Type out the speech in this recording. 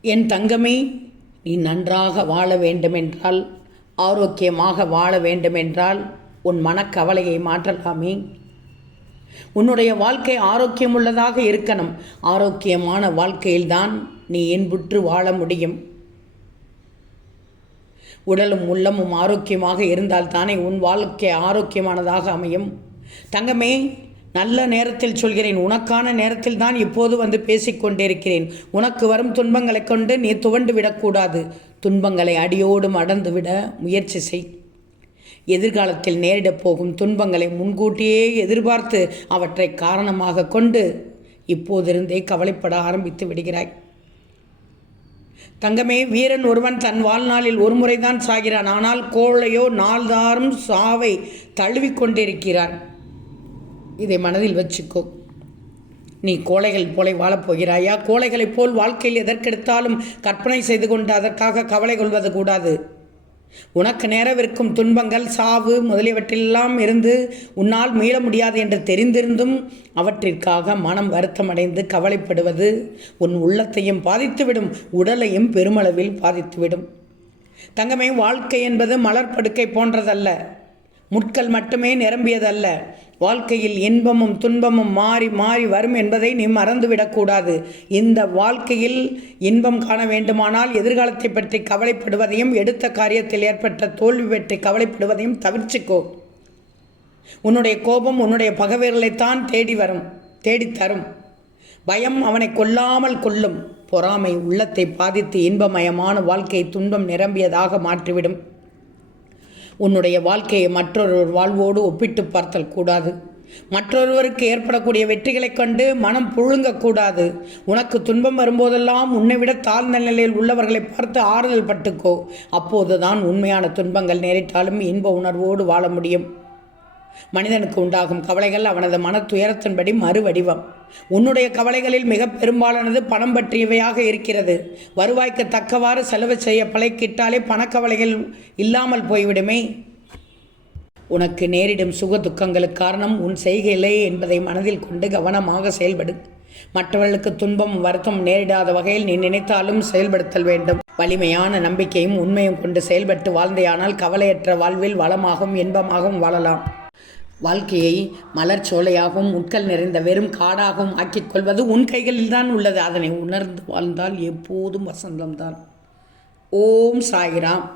என் தங்கமே, நீ நன்றாக வாழ வேண்டுமென்றால், ஆரோக்கியமாக வாழ வேண்டுமென்றால் உன் மனக்கவலையை மாற்றலாமே. உன்னுடைய வாழ்க்கை ஆரோக்கியமுள்ளதாக இருக்கணும். ஆரோக்கியமான வாழ்க்கையில்தான் நீ இன்புற்று வாழ முடியும். உடலும் உள்ளமும் ஆரோக்கியமாக இருந்தால்தானே உன் வாழ்க்கை ஆரோக்கியமானதாக அமையும். தங்கமே, நல்ல நேரத்தில் சொல்கிறேன். உனக்கான நேரத்தில் தான் இப்போது வந்து பேசிக்கொண்டிருக்கிறேன். உனக்கு வரும் துன்பங்களை கொண்டு நீ துவண்டு விடக்கூடாது. துன்பங்களை அடியோடு அடர்ந்துவிட முயற்சி செய். எதிர்காலத்தில் நேரிடப் போகும் துன்பங்களை முன்கூட்டியே எதிர்பார்த்து அவற்றை காரணமாக கொண்டு இப்போதிருந்தே கவலைப்பட ஆரம்பித்து விடுகிறாய். தங்கமே, வீரன் ஒருவன் தன் வாழ்நாளில் ஒரு முறைதான் சாகிறான். ஆனால் கோழையோ நாள்தாரும் சாவை தழுவிக்கொண்டிருக்கிறான். இதை மனதில் வச்சுக்கோ. நீ கோழைகள் போல வாழப்போகிறாயா? கோழைகளைப் போல் வாழ்க்கையில் எதற்கெடுத்தாலும் கற்பனை செய்து கொண்டு அதற்காக கவலை கொள்வது கூடாது. உனக்கு நேரவிருக்கும் துன்பங்கள், சாவு முதலியவற்றெல்லாம் இருந்து உன்னால் மீள முடியாது என்று தெரிந்திருந்தும் அவற்றிற்காக மனம் வருத்தமடைந்து கவலைப்படுவது உன் உள்ளத்தையும் பாதித்துவிடும், உடலையும் பெருமளவில் பாதித்துவிடும். தங்கமே, வாழ்க்கை என்பது மலர் படுக்கை போன்றதல்ல, முட்கள் மட்டுமே நிரம்பியதல்ல. வாழ்க்கையில் இன்பமும் துன்பமும் மாறி மாறி வரும் என்பதை நீ மறந்துவிடக்கூடாது. இந்த வாழ்க்கையில் இன்பம் காண வேண்டுமானால் எதிர்காலத்தை பற்றி கவலைப்படுவதையும் எடுத்த காரியத்தில் ஏற்பட்ட தோல்வி பற்றி கவலைப்படுவதையும் தவிர்த்துக்கோ. உன்னுடைய கோபம் உன்னுடைய பகைவர்களைத்தான் தேடித்தரும். பயம் அவனை கொல்லாமல் கொல்லும். பொறாமை உள்ளத்தை பாதித்து இன்பமயமான வாழ்க்கையை துன்பம் நிரம்பியதாக மாற்றிவிடும். உன்னுடைய வாழ்க்கையை மற்றொருவர் வாழ்வோடு ஒப்பிட்டு பார்த்தல் கூடாது. மற்றொருவருக்கு ஏற்படக்கூடிய வெற்றிகளைக் கண்டு மனம் புழுங்கக்கூடாது. உனக்கு துன்பம் வரும்போதெல்லாம் உன்னை விட தாழ்ந்த நிலையில் உள்ளவர்களை பார்த்து ஆறுதல் பட்டுக்கோ. அப்போதுதான் உண்மையான துன்பங்கள் நேரிட்டாலும் இன்ப உணர்வோடு வாழ முடியும். மனிதனுக்கு உண்டாகும் கவலைகள் அவனது மன துயரத்தின்படி மறுவடிவம். உன்னுடைய கவலைகளில் மிக பெரும்பாலானது பணம் பற்றியவையாக இருக்கிறது. வருவாய்க்கு தக்கவாறு செலவு செய்ய பழக்கிட்டாலே பணக்கவலைகள் இல்லாமல் போய்விடுமே. உனக்கு நேரிடும் சுக துக்கங்களுக்கு காரணம் உன் செய்கையிலே என்பதை மனதில் கொண்டு கவனமாக செயல்படு. மற்றவர்களுக்கு துன்பம் வருத்தம் நேரிடாத வகையில் நீ நினைத்தாலும் செயல்படுத்தல் வேண்டும். வலிமையான நம்பிக்கையும் உண்மையும் கொண்டு செயல்பட்டு வாழ்ந்தையானால் கவலையற்ற வாழ்வில் வளமாகவும் இன்பமாகவும் வாழலாம். வாழ்க்கையை மலர் சோலையாகவும் முட்கள் நிறைந்த வெறும் காடாகவும் ஆக்கிக் கொள்வது உன் கைகளில்தான் உள்ளது. அதனை உணர்ந்து வாழ்ந்தால் எப்போதும் வசந்தம்தான். ஓம் சாய்ராம்.